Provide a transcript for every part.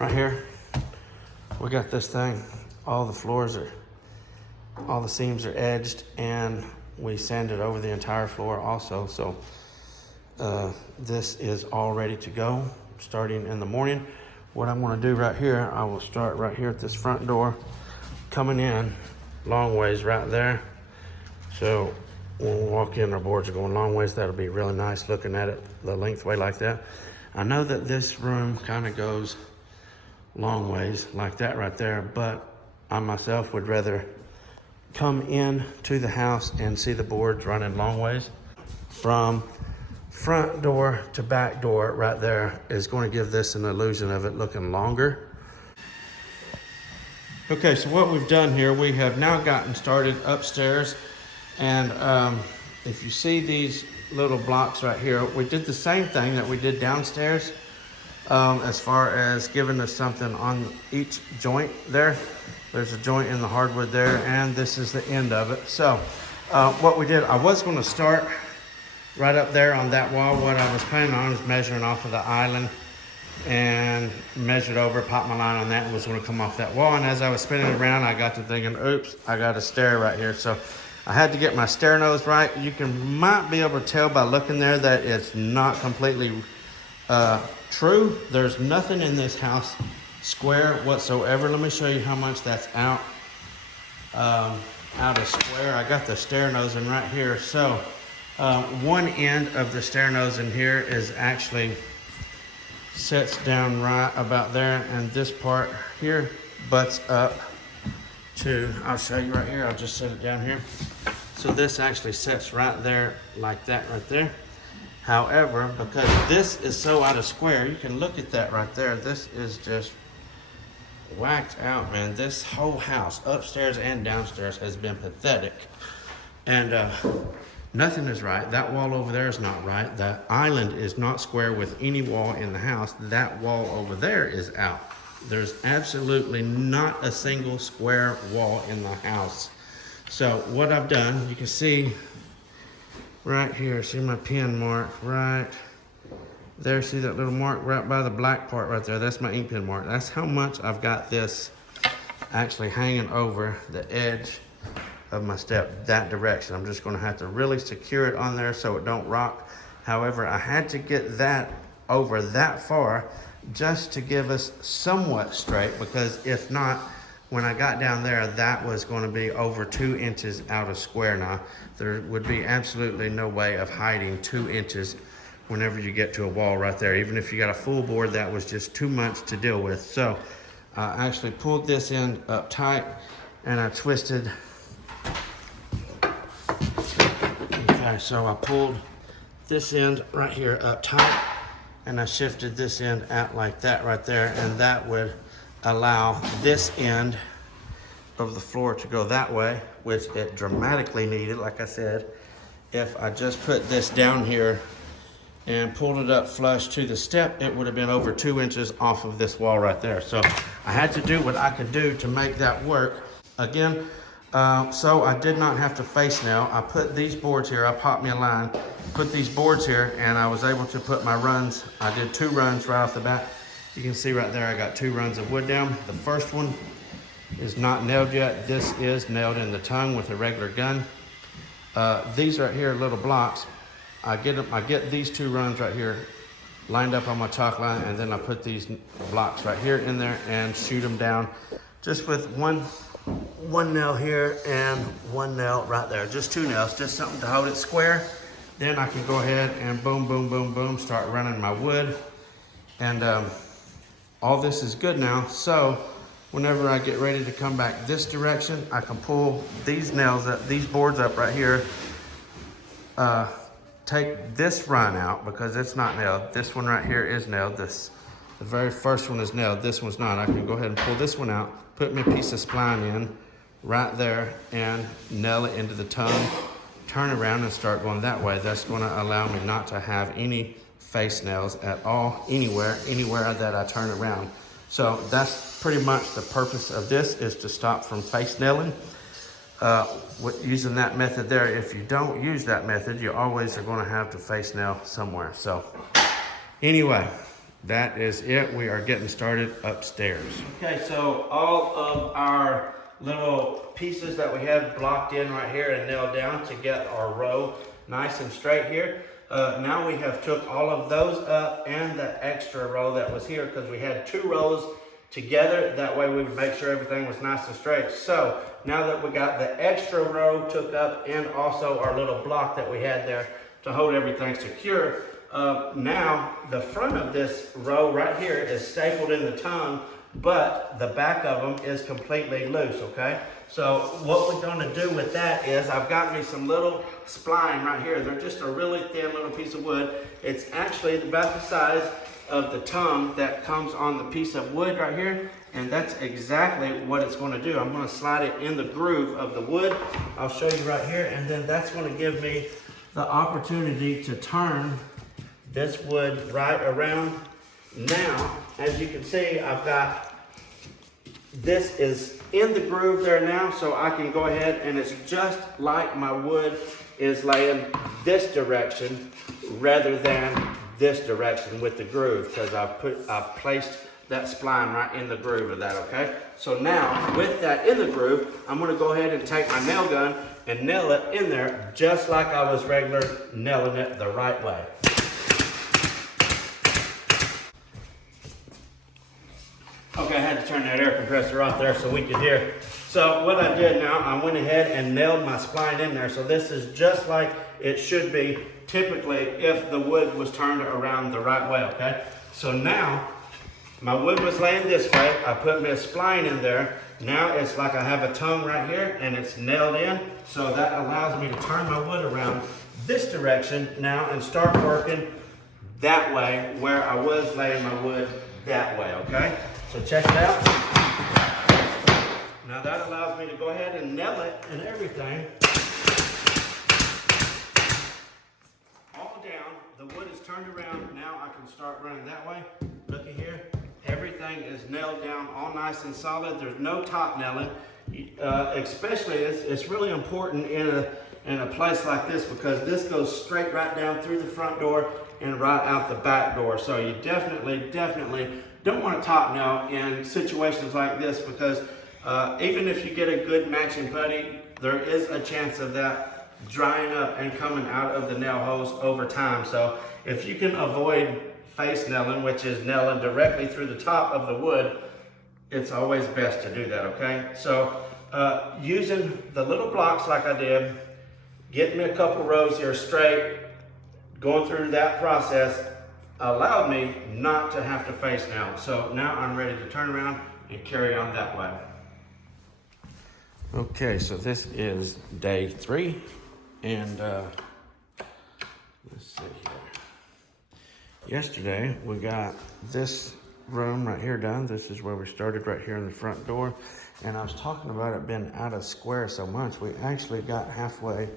Right here, we got this thing. All the seams are edged, and we sanded over the entire floor also. So this is all ready to go starting in the morning. What I'm going to do right here, I will start right here at this front door, coming in long ways right there. So when we walk in, our boards are going long ways. That'll be really nice looking at it the lengthway like that. I know that this room kind of goes long ways like that right there, but I myself would rather come in to the house and see the boards running long ways. From front door to back door right there is going to give this an illusion of it looking longer. Okay, so what we've done here, we have now gotten started upstairs, and if you see these little blocks right here, we did the same thing that we did downstairs as far as giving us something on each joint there. There's a joint in the hardwood there, and this is the end of it. So what we did, I was going to start right up there on that wall. What I was planning on is measuring off of the island and measured over, popped my line on that, and was going to come off that wall. And as I was spinning it around, I got to thinking, oops, I got a stair right here. So I had to get my stair nose right. You might be able to tell by looking there that it's not completely true. There's nothing in this house square whatsoever. Let me show you how much that's out of square. I got the stair nose in right here. So one end of the stair nose in here is actually sets down right about there, and this part here butts up to, I'll show you right here, I'll just set it down here. So this actually sets right there like that right there. However, because this is so out of square, you can look at that right there. This is just whacked out, man. This whole house, upstairs and downstairs, has been pathetic. And nothing is right. That wall over there is not right. That island is not square with any wall in the house. That wall over there is out. There's absolutely not a single square wall in the house. So what I've done, you can see right here, see my pin mark right there. See that little mark right by the black part right there? That's my ink pen mark. That's how much I've got this actually hanging over the edge of my step that direction. I'm just going to have to really secure it on there so it don't rock. However, I had to get that over that far just to give us somewhat straight, because if not, when I got down there, that was going to be over 2 inches out of square. Now there would be absolutely no way of hiding 2 inches whenever you get to a wall right there. Even if you got a full board, that was just too much to deal with. So I actually pulled this end up tight, and I twisted. Okay, so I pulled this end right here up tight, and I shifted this end out like that right there, and that would allow this end of the floor to go that way, which it dramatically needed. Like I said, if I just put this down here and pulled it up flush to the step, it would have been over 2 inches off of this wall right there. So I had to do what I could do to make that work. Again, so I did not have to face nail. I put these boards here, I popped me a line, put these boards here, and I was able to put my runs. I did 2 runs right off the bat. You can see right there, I got 2 runs of wood down. The first one is not nailed yet. This is nailed in the tongue with a regular gun. These right here, little blocks, I get these 2 runs right here lined up on my chalk line, and then I put these blocks right here in there and shoot them down just with one nail here and 1 nail right there. Just 2 nails, just something to hold it square. Then I can go ahead and boom, boom, boom, boom, start running my wood. And all this is good now. So whenever I get ready to come back this direction, I can pull these nails up, these boards up right here, take this run out because it's not nailed. This one right here is nailed. The very first one is nailed. This one's not. I can go ahead and pull this one out, put my piece of spline in right there, and nail it into the tongue, turn around and start going that way. That's going to allow me not to have any face nails at all anywhere that I turn around. So that's pretty much the purpose of this, is to stop from face nailing. Using that method there. If you don't use that method, you always are going to have to face nail somewhere. So anyway, that is it. We are getting started upstairs. Okay, so all of our little pieces that we have blocked in right here and nailed down to get our row nice and straight here. Now we have took all of those up and the extra row that was here, because we had 2 rows together. That way we would make sure everything was nice and straight. So now that we got the extra row took up and also our little block that we had there to hold everything secure, now the front of this row right here is stapled in the tongue, but the back of them is completely loose, okay? So what we're gonna do with that is I've got me some little spline right here. They're just a really thin little piece of wood. It's actually about the size of the tongue that comes on the piece of wood right here, and that's exactly what it's gonna do. I'm gonna slide it in the groove of the wood. I'll show you right here, and then that's gonna give me the opportunity to turn this wood right around. Now, as you can see, I've got, this is in the groove there now, so I can go ahead and it's just like my wood is laying this direction rather than this direction with the groove, because I've placed that spline right in the groove of that, okay? So now, with that in the groove, I'm gonna go ahead and take my nail gun and nail it in there just like I was regular nailing it the right way. Okay, I had to turn that air compressor off there so we could hear. So what I did now, I went ahead and nailed my spline in there. So this is just like it should be typically if the wood was turned around the right way, okay? So now, my wood was laying this way. I put my spline in there. Now it's like I have a tongue right here and it's nailed in. So that allows me to turn my wood around this direction now and start working that way where I was laying my wood that way, okay? So check it out. Now that allows me to go ahead and nail it and everything. All down, the wood is turned around. Now I can start running that way. Looky here. Everything is nailed down all nice and solid. There's no top nailing. Especially, it's really important in a place like this, because this goes straight right down through the front door and right out the back door. So you definitely don't want to top nail in situations like this, because even if you get a good matching putty, there is a chance of that drying up and coming out of the nail holes over time. So if you can avoid face nailing, which is nailing directly through the top of the wood, it's always best to do that, okay? So using the little blocks like I did, getting me a couple rows here straight, going through that process allowed me not to have to face nail. So now I'm ready to turn around and carry on that way. Okay, so this is day 3, and let's see here. Yesterday we got this room right here done. This is where we started, right here in the front door. And I was talking about it being out of square so much. We actually got halfway,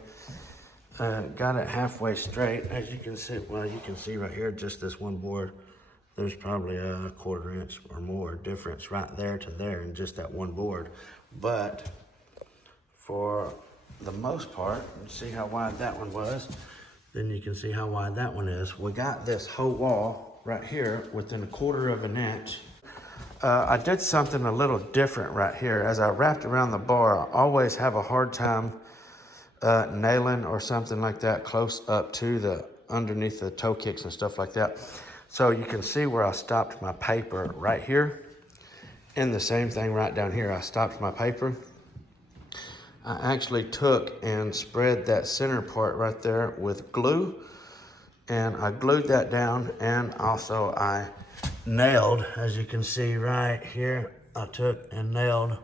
got it halfway straight. As you can see, well, you can see right here, just this one board, there's probably a 1/4 inch or more difference right there to there in just that one board. But for the most part, see how wide that one was, then you can see how wide that one is. We got this whole wall right here within 1/4 inch. I did something a little different right here. As I wrapped around the bar, I always have a hard time nailing or something like that close up to the underneath the toe kicks and stuff like that. So you can see where I stopped my paper right here, and the same thing right down here. I stopped my paper. I actually took and spread that center part right there with glue, and I glued that down, and also I nailed, as you can see right here, I took and nailed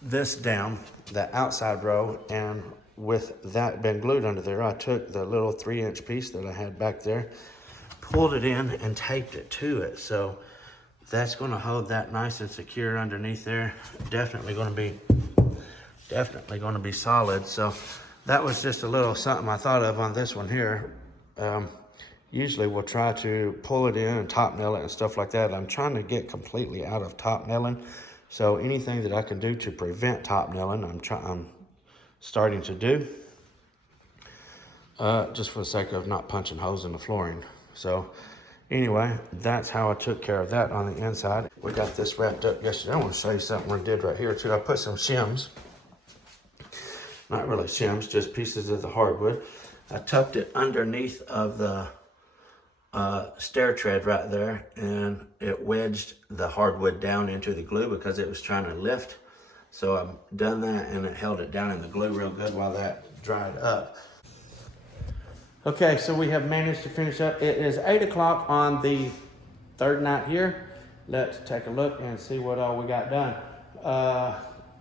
this down, the outside row, and with that been glued under there, I took the little 3-inch piece that I had back there, pulled it in and taped it to it. So that's gonna hold that nice and secure underneath there. Definitely gonna be solid. So that was just a little something I thought of on this one here. Usually we'll try to pull it in and top nail it and stuff like that. I'm trying to get completely out of top nailing. So anything that I can do to prevent top nailing, I'm starting to do. Just for the sake of not punching holes in the flooring. So Anyway, that's how I took care of that on the inside. We got this wrapped up yesterday. I want to show you something we did right here too. I put some shims, not really shims, just pieces of the hardwood. I tucked it underneath of the stair tread right there, and it wedged the hardwood down into the glue because it was trying to lift. So I've done that, and it held it down in the glue real good while that dried up. Okay, so we have managed to finish up. It is 8 o'clock on the third night here. Let's take a look and see what all we got done.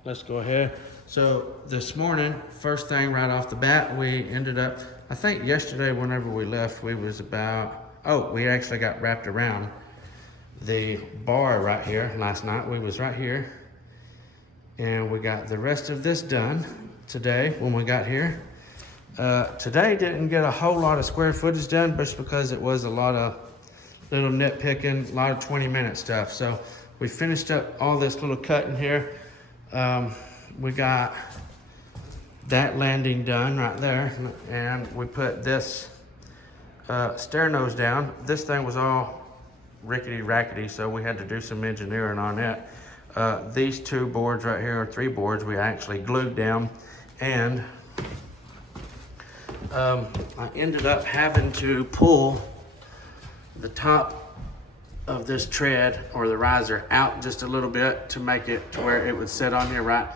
Let's go ahead. So this morning, first thing right off the bat, we ended up, I think yesterday whenever we left, we was about, we actually got wrapped around the bar right here last night. We was right here, and we got the rest of this done today when we got here. Today didn't get a whole lot of square footage done, just because it was a lot of little nitpicking, a lot of 20-minute stuff. So we finished up all this little cutting here. We got that landing done right there, and we put this stair nose down. This thing was all rickety-rackety, so we had to do some engineering on it. These two boards right here, or three boards, we actually glued down, and I ended up having to pull the top of this tread or the riser out just a little bit to make it to where it would sit on here right,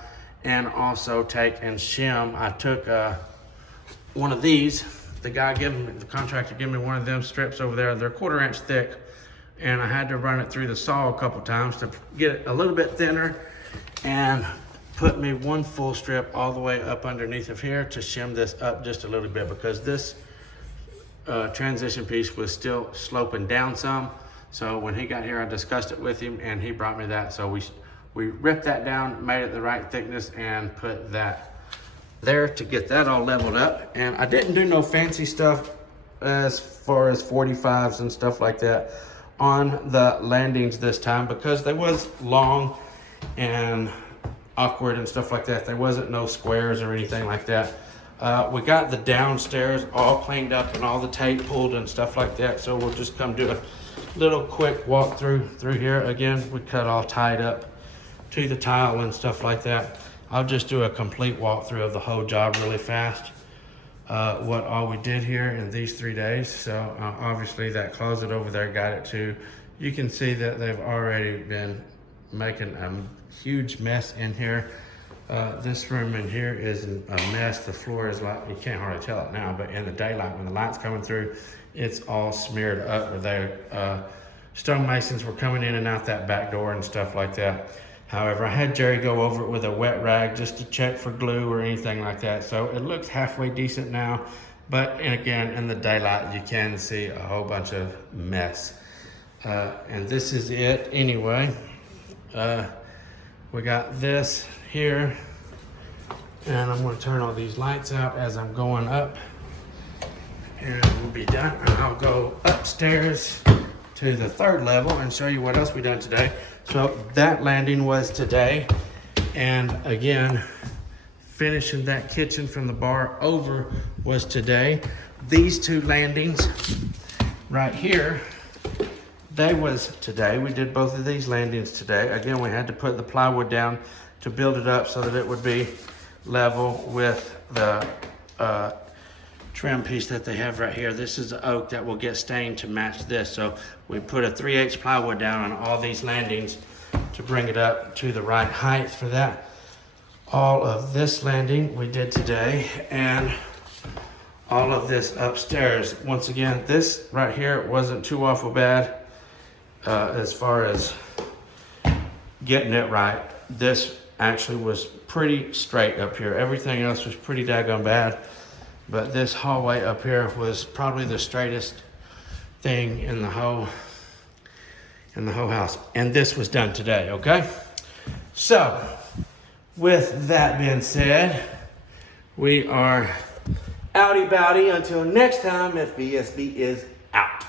and also take and shim. I took one of these, the contractor gave me one of them strips over there. They're 1/4 inch thick, and I had to run it through the saw a couple times to get it a little bit thinner, and put me one full strip all the way up underneath of here to shim this up just a little bit, because this transition piece was still sloping down some. So when he got here, I discussed it with him, and he brought me that. So we ripped that down, made it the right thickness, and put that there to get that all leveled up. And I didn't do no fancy stuff as far as 45s and stuff like that on the landings this time, because they was long and awkward and stuff like that. There wasn't no squares or anything like that. We got the downstairs all cleaned up and all the tape pulled and stuff like that. So we'll just come do a little quick walk through here. Again, we cut all tied up to the tile and stuff like that. I'll just do a complete walkthrough of the whole job really fast. What all we did here in these 3 days. So obviously that closet over there got it too. You can see that they've already been making a huge mess in here. This room in here is a mess. The floor is like, you can't hardly tell it now, but in the daylight when the light's coming through, it's all smeared up where there. Stonemasons were coming in and out that back door and stuff like that. However, I had Jerry go over it with a wet rag just to check for glue or anything like that. So it looks halfway decent now, but again, in the daylight, you can see a whole bunch of mess. And this is it anyway. We got this here, and I'm going to turn all these lights out as I'm going up, and we'll be done. And I'll go upstairs to the 3rd level and show you what else we done today. So that landing was today, and again, finishing that kitchen from the bar over was today. These 2 landings right here, they was today. We did both of these landings today. Again, we had to put the plywood down to build it up so that it would be level with the trim piece that they have right here. This is the oak that will get stained to match this. So we put a 3/8 plywood down on all these landings to bring it up to the right height for that. All of this landing we did today, and all of this upstairs. Once again, this right here wasn't too awful bad as far as getting it right. This actually was pretty straight up here. Everything else was pretty daggone bad, but this hallway up here was probably the straightest thing in the whole house. And this was done today, okay? So with that being said, we are outy bowdy until next time. FBSB is out.